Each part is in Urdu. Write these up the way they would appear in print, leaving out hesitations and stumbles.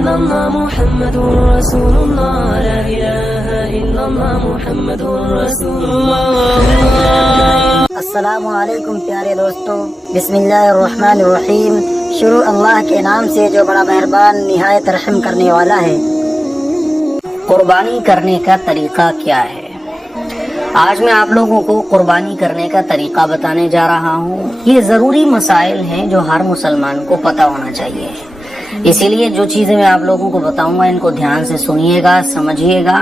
إلا الله محمد رسول الله لا إله إلا الله محمد رسول الله. السلام علیکم پیارے دوستو، بسم اللہ الرحمن الرحیم. شروع اللہ کے نام سے جو بڑا مہربان نہایت رحم کرنے والا ہے. قربانی کرنے کا طریقہ کیا ہے؟ آج میں آپ لوگوں کو قربانی کرنے کا طریقہ بتانے جا رہا ہوں. یہ ضروری مسائل ہیں جو ہر مسلمان کو پتہ ہونا چاہیے. اسی لیے جو چیزیں میں آپ لوگوں کو بتاؤں گا ان کو دھیان سے سنیے گا، سمجھیے گا،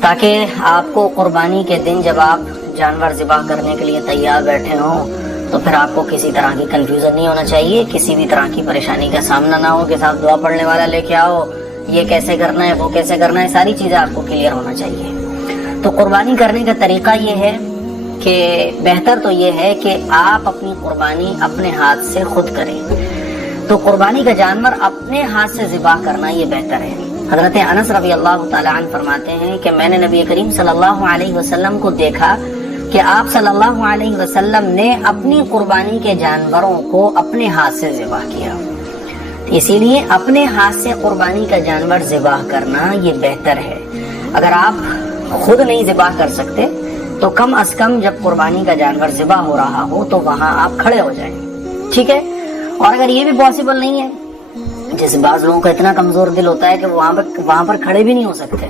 تاکہ آپ کو قربانی کے دن جب آپ جانور ذبح کرنے کے لیے تیار بیٹھے ہوں تو پھر آپ کو کسی طرح کی کنفیوژن نہیں ہونا چاہیے، کسی بھی طرح کی پریشانی کا سامنا نہ ہو کہ صاحب دعا پڑھنے والا لے کے آؤ، یہ کیسے کرنا ہے وہ کیسے کرنا ہے، ساری چیزیں آپ کو کلیئر ہونا چاہیے. تو قربانی کرنے کا طریقہ یہ ہے کہ بہتر تو یہ ہے کہ آپ اپنی قربانی اپنے ہاتھ سے خود کریں. تو قربانی کا جانور اپنے ہاتھ سے ذبح کرنا یہ بہتر ہے. حضرت انس رضی اللہ تعالیٰ عنہ فرماتے ہیں کہ میں نے نبی کریم صلی اللہ علیہ وسلم کو دیکھا کہ آپ صلی اللہ علیہ وسلم نے اپنی قربانی کے جانوروں کو اپنے ہاتھ سے ذبح کیا. اسی لیے اپنے ہاتھ سے قربانی کا جانور ذبح کرنا یہ بہتر ہے. اگر آپ خود نہیں ذبح کر سکتے تو کم از کم جب قربانی کا جانور ذبح ہو رہا ہو تو وہاں آپ کھڑے ہو جائیں. ٹھیک ہے؟ اور اگر یہ بھی پاسبل نہیں ہے، جیسے بعض لوگوں کا اتنا کمزور دل ہوتا ہے کہ وہاں پر کھڑے بھی نہیں ہو سکتے،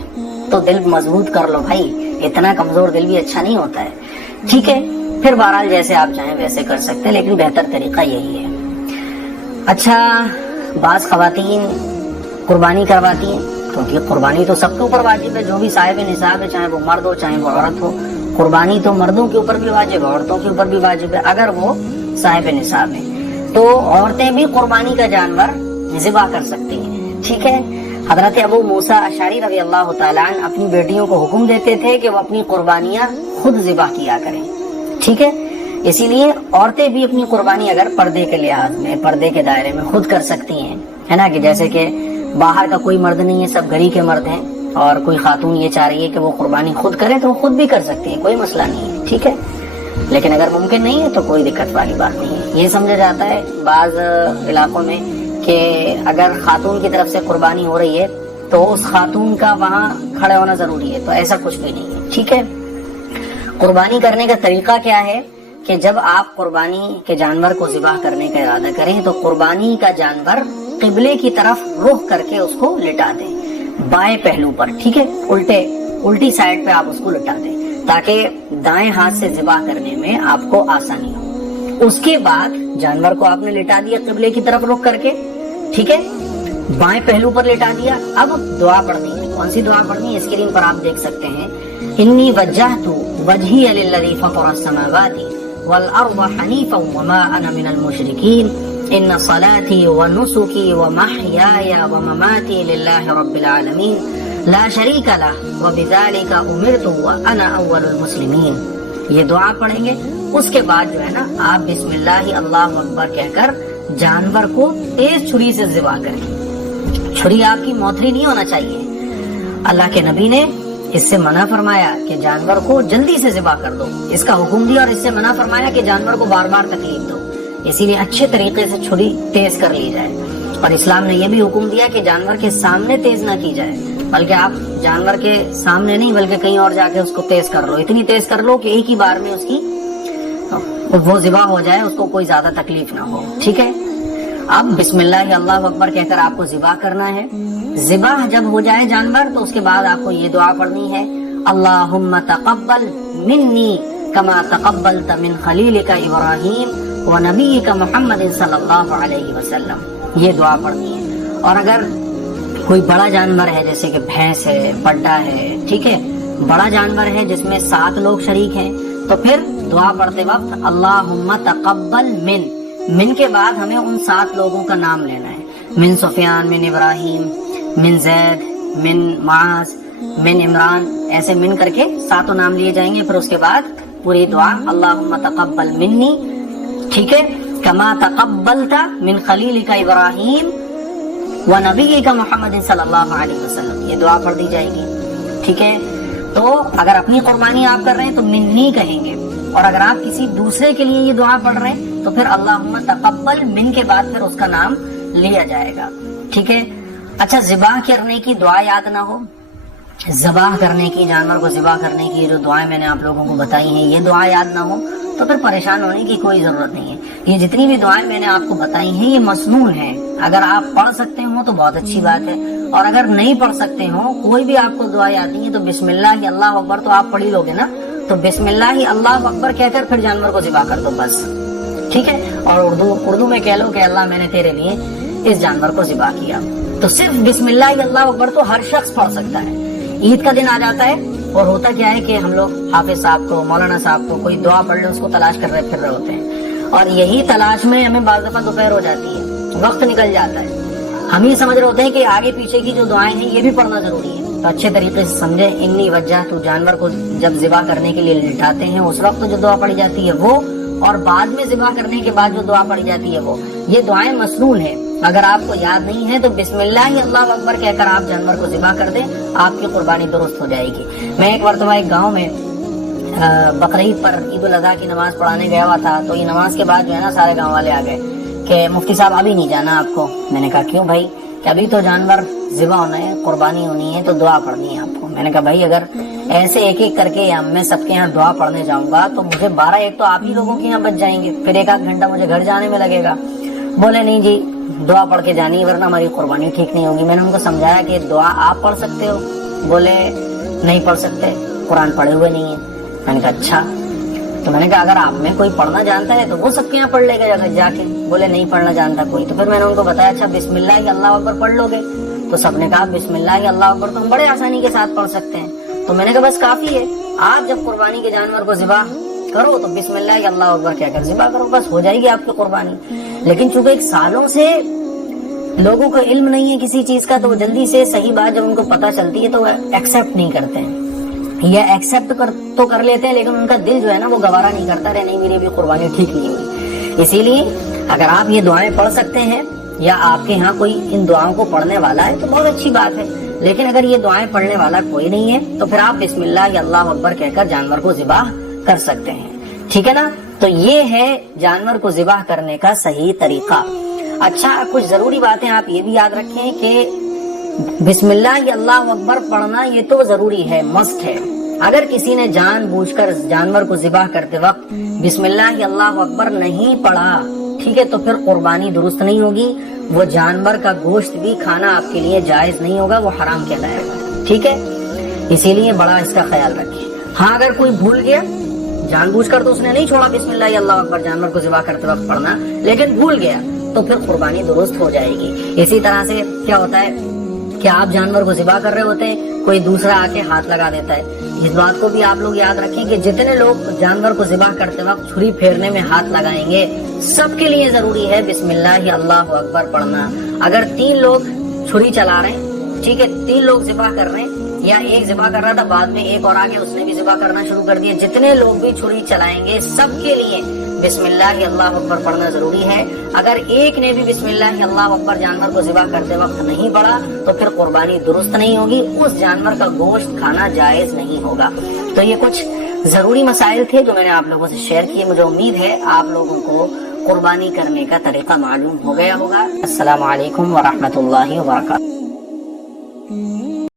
تو دل مضبوط کر لو بھائی، اتنا کمزور دل بھی اچھا نہیں ہوتا ہے. ٹھیک ہے؟ پھر بہرحال جیسے آپ چاہیں ویسے کر سکتے ہیں، لیکن بہتر طریقہ یہی ہے. اچھا، بعض خواتین قربانی کرواتی ہیں کیونکہ قربانی تو سب کے اوپر واجب ہے، جو بھی صاحب نصاب ہے، چاہے وہ مرد ہو چاہے وہ عورت ہو. قربانی تو مردوں کے اوپر بھی واجب ہے، عورتوں کے اوپر بھی واجب ہے اگر وہ صاحب نصاب ہے. تو عورتیں بھی قربانی کا جانور ذبح کر سکتی ہیں. ٹھیک ہے؟ حضرت ابو موسیٰ اشعری رضی اللہ تعالیٰ عنہ اپنی بیٹیوں کو حکم دیتے تھے کہ وہ اپنی قربانیاں خود ذبح کیا کریں. ٹھیک ہے؟ اسی لیے عورتیں بھی اپنی قربانی اگر پردے کے لحاظ میں، پردے کے دائرے میں خود کر سکتی ہیں، ہے نا، کہ جیسے کہ باہر کا کوئی مرد نہیں ہے، سب گھر ہی کے مرد ہیں، اور کوئی خاتون یہ چاہ رہی ہے کہ وہ قربانی خود کرے تو وہ خود بھی کر سکتی ہے، کوئی مسئلہ نہیں ہے. ٹھیک ہے؟ لیکن اگر ممکن نہیں ہے تو کوئی دقت والی بات نہیں ہے. یہ سمجھا جاتا ہے بعض علاقوں میں کہ اگر خاتون کی طرف سے قربانی ہو رہی ہے تو اس خاتون کا وہاں کھڑے ہونا ضروری ہے، تو ایسا کچھ بھی نہیں ہے. ٹھیک ہے؟ قربانی کرنے کا طریقہ کیا ہے کہ جب آپ قربانی کے جانور کو ذبح کرنے کا ارادہ کریں تو قربانی کا جانور قبلے کی طرف رخ کر کے اس کو لٹا دیں، بائیں پہلو پر. ٹھیک ہے؟ الٹی سائڈ پہ آپ اس کو لٹا دیں تاکہ دائیں ہاتھ سے ذبح کرنے میں آپ کو آسانی ہو. اس کے بعد جانور کو آپ نے لٹا دیا قبلے کی طرف رخ کر کے. ٹھیک ہے؟ بائیں پہلو پر لٹا دیا. اب دعا پڑھنی ہے. کون سی دعا پڑھنی ہے؟ اسکرین پر آپ دیکھ سکتے ہیں. انی وجہت وجہی للذی فطر السماوات والارض حنیفا وما انا من المشرکین ان صلاتی ونسکی ومحیای ومماتی للہ رب العالمین لا شریک لہ وبذالک امرت وانا اول المسلمین. یہ دعا پڑھیں گے. اس کے بعد جو ہے نا آپ بسم اللہ اللہ اکبر کہہ کر جانور کو تیز چھری سے ذبح کریں. چھری آپ کی موتھری نہیں ہونا چاہیے. اللہ کے نبی نے اس سے منع فرمایا کہ جانور کو جلدی سے ذبح کر دو، اس کا حکم دیا، اور اس سے منع فرمایا کہ جانور کو بار بار تکلیف دو. اسی لیے اچھے طریقے سے چھری تیز کر لی جائے. اور اسلام نے یہ بھی حکم دیا کہ جانور کے سامنے تیز نہ کی جائے، بلکہ آپ جانور کے سامنے نہیں بلکہ کہیں اور جا کے اس کو تیز کر لو. اتنی تیز کر لو کہ ایک ہی بار میں اس کی وہ ذبح ہو جائے، اس کو کوئی زیادہ تکلیف نہ ہو. ٹھیک ہے؟ اب بسم اللہ اللہ اکبر کہہ کر آپ کو ذبح کرنا ہے. ذبح جب ہو جائے جانور تو اس کے بعد آپ کو یہ دعا پڑھنی ہے، اللہم تقبل منی کما تقبلت من خلیلک ابراہیم ونبیک محمد صلی اللہ علیہ وسلم. یہ دعا پڑھنی ہے. اور اگر کوئی بڑا جانور ہے جیسے کہ بھینس ہے، پڈا ہے، ٹھیک ہے، بڑا جانور ہے جس میں 7 لوگ شریک ہیں، تو پھر دعا پڑھتے وقت اللہم تقبل من کے بعد ہمیں ان 7 لوگوں کا نام لینا ہے. من سفیان، من ابراہیم، من زید، من معاذ، من عمران، ایسے من کر کے 7 نام لیے جائیں گے. پھر اس کے بعد پوری دعا اللہم تقبل منی، ٹھیک ہے، کما تقبلت من خلیلک ابراہیم ونبیک محمد صلی اللہ علیہ وسلم. یہ دعا پڑھ دی جائے گی. ٹھیک ہے؟ تو اگر اپنی قربانی آپ کر رہے ہیں تو منی کہیں گے، اور اگر آپ کسی دوسرے کے لیے یہ دعا پڑھ رہے ہیں تو پھر اللہم تقبل من کے بعد پھر اس کا نام لیا جائے گا. ٹھیک ہے؟ اچھا ذبح کرنے کی دعا یاد نہ ہو، ذبح کرنے کی، جانور کو ذبح کرنے کی جو دعائیں میں نے آپ لوگوں کو بتائی ہیں یہ دعا یاد نہ ہو تو پھر پریشان ہونے کی کوئی ضرورت نہیں ہے۔ یہ جتنی بھی دعائیں میں نے آپ کو بتائی ہیں یہ مسنون ہیں، اگر آپ پڑھ سکتے ہو تو بہت اچھی بات ہے، اور اگر نہیں پڑھ سکتے ہو، کوئی بھی آپ کو دعا یاد نہیں ہے تو بسم اللہ اللہ اکبر تو آپ پڑھ ہی لوگے نا، تو بسم اللہ اللہ اکبر کہہ کر پھر جانور کو ذبح کر دو بس، ٹھیک ہے۔ اور اردو میں کہہ لو کہ اللہ میں نے تیرے لیے اس جانور کو ذبح کیا، تو صرف بسم اللہ اللہ اکبر تو ہر شخص پڑھ سکتا ہے۔ عید کا دن آ جاتا ہے اور ہوتا کیا ہے کہ ہم لوگ حافظ صاحب کو، مولانا صاحب کو کوئی دعا پڑھ لے اس کو تلاش کر رہے پھر رہے ہوتے ہیں، اور یہی تلاش میں ہمیں بعض دفعہ دوپہر ہو جاتی ہے، وقت نکل جاتا ہے، ہم یہ سمجھ رہے ہوتے ہیں کہ آگے پیچھے کی جو دعائیں ہیں یہ بھی پڑھنا ضروری ہے، تو اچھے طریقے سے سمجھے۔ انی وجہ تو جانور کو جب ذبح کرنے کے لیے لٹاتے ہیں اس وقت جو دعا پڑھی جاتی ہے وہ، اور بعد میں ذبح کرنے کے بعد جو دعا پڑھی جاتی ہے وہ، یہ دعائیں مسنون ہیں۔ اگر آپ کو یاد نہیں ہے تو بسم اللہ اللہ اکبر کہہ کر آپ جانور کو ذبح کر دیں، آپ کی قربانی درست ہو جائے گی۔ میں ایک مرتبہ ایک گاؤں میں بقرعید پر عید الاضحیٰ کی نماز پڑھانے گیا ہوا تھا، تو یہ نماز کے بعد جو ہے نا سارے گاؤں والے آ گئے کہ مفتی صاحب ابھی نہیں جانا آپ کو۔ میں نے کہا کیوں بھائی؟ کہ ابھی تو جانور ذبح ہونا ہے، قربانی ہونی ہے، تو دعا پڑھنی ہے آپ کو۔ میں نے کہا بھائی اگر ایسے ایک ایک کر کے میں سب کے یہاں دعا پڑھنے جاؤں گا تو مجھے 12-1 تو آپ ہی لوگوں کے یہاں بچ جائیں گے، پھر 1 گھنٹہ مجھے گھر جانے میں لگے گا۔ بولے نہیں جی دعا پڑھ کے جانی ورنہ ہماری قربانی ٹھیک نہیں ہوگی۔ میں نے ان کو سمجھایا کہ دعا آپ پڑھ سکتے ہو؟ بولے نہیں پڑھ سکتے، قرآن پڑھے ہوئے نہیں ہے۔ میں نے کہا اچھا، تو میں نے کہا اگر آپ میں کوئی پڑھنا جانتا ہے تو وہ سب کے یہاں پڑھ لے گا جا کے۔ بولے نہیں پڑھنا جانتا کوئی، تو پھر میں نے ان کو بتایا اچھا بسم اللہ اللہ اکبر پڑھ لو گے؟ تو سب نے کہا بسم اللہ اللہ اکبر تو ہم بڑے آسانی کے ساتھ پڑھ سکتے ہیں۔ تو میں نے کہا بس کافی ہے، آپ جب قربانی کے جانور کو ذبح کرو تو بسم اللہ اللہ اکبر کہہ کر ذبح کرو، بس ہو جائے گی آپ کی قربانی۔ لیکن چونکہ ایک سالوں سے لوگوں کو علم نہیں ہے کسی چیز کا، تو وہ جلدی سے صحیح بات جب ان کو پتہ چلتی ہے تو وہ ایکسیپٹ نہیں کرتے ہیں، یا ایکسیپٹ تو کر لیتے ہیں لیکن ان کا دل جو ہے نا وہ گوارا نہیں کرتا، رہے نہیں میری بھی قربانی ٹھیک نہیں ہوئی۔ اسی لیے اگر آپ یہ دعائیں پڑھ سکتے ہیں یا آپ کے ہاں کوئی ان دعاؤں کو پڑھنے والا ہے تو بہت اچھی بات ہے، لیکن اگر یہ دعائیں پڑھنے والا کوئی نہیں ہے تو پھر آپ بسم اللہ اللہ اکبر کہہ کر جانور کو ذبح کر سکتے ہیں، ٹھیک ہے نا۔ تو یہ ہے جانور کو ذبح کرنے کا صحیح طریقہ۔ اچھا کچھ ضروری باتیں آپ یہ بھی یاد رکھیں کہ بسم اللہ اللہ اکبر پڑھنا یہ تو ضروری ہے، مسٹ ہے۔ اگر کسی نے جان بوجھ کر جانور کو ذبح کرتے وقت بسم اللہ اللہ اکبر نہیں پڑھا، ٹھیک ہے، تو پھر قربانی درست نہیں ہوگی، وہ جانور کا گوشت بھی کھانا آپ کے لیے جائز نہیں ہوگا، وہ حرام کہلائے گا، ٹھیک ہے۔ اسی لیے بڑا اس کا خیال رکھیں۔ ہاں اگر کوئی بھول گیا جان بوجھ کر تو اس نے نہیں چھوڑا بسم اللہ اللہ اکبر جانور کو ذبح کرتے وقت پڑھنا، لیکن بھول گیا تو پھر قربانی درست ہو جائے گی۔ اسی طرح سے کیا ہوتا ہے کہ آپ جانور کو ذبح کر رہے ہوتے ہیں، کوئی دوسرا آ کے ہاتھ لگا دیتا ہے، اس بات کو بھی آپ لوگ یاد رکھیں کہ جتنے لوگ جانور کو ذبح کرتے وقت چھری پھیرنے میں ہاتھ لگائیں گے سب کے لیے ضروری ہے بسم اللہ اللہ اکبر پڑھنا۔ اگر 3 لوگ چھری چلا رہے ہیں، ٹھیک ہے، 3 لوگ ذبح کر رہے ہیں، یا ایک ذبح کر رہا تھا بعد میں ایک اور آگے اس نے بھی ذبح کرنا شروع کر دیا، جتنے لوگ بھی چھری چلائیں گے سب کے لیے بسم اللہ اللہ اکبر پڑھنا ضروری ہے۔ اگر ایک نے بھی بسم اللہ اللہ اکبر جانور کو ذبح کرتے وقت نہیں پڑھا تو پھر قربانی درست نہیں ہوگی، اس جانور کا گوشت کھانا جائز نہیں ہوگا۔ تو یہ کچھ ضروری مسائل تھے جو میں نے آپ لوگوں سے شیئر کیے۔ مجھے امید ہے آپ لوگوں کو قربانی کرنے کا طریقہ معلوم ہو گیا ہوگا۔ السلام علیکم ورحمۃ اللہ وبرکاتہ۔